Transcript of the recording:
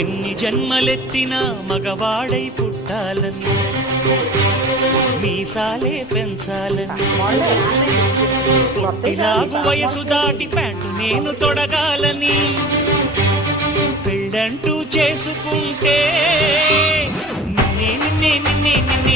ఎన్ని జన్మలెత్తినా మగవాడై పుట్టాలని, మీసాలే పెంచాలని, పొట్టిలాగు వయసు దాటి ప్యాంటు నేను తొడగాలని, పెళ్ళంటూ చేసుకుంటే నిన్నే నిన్నే నిన్నే నిన్నే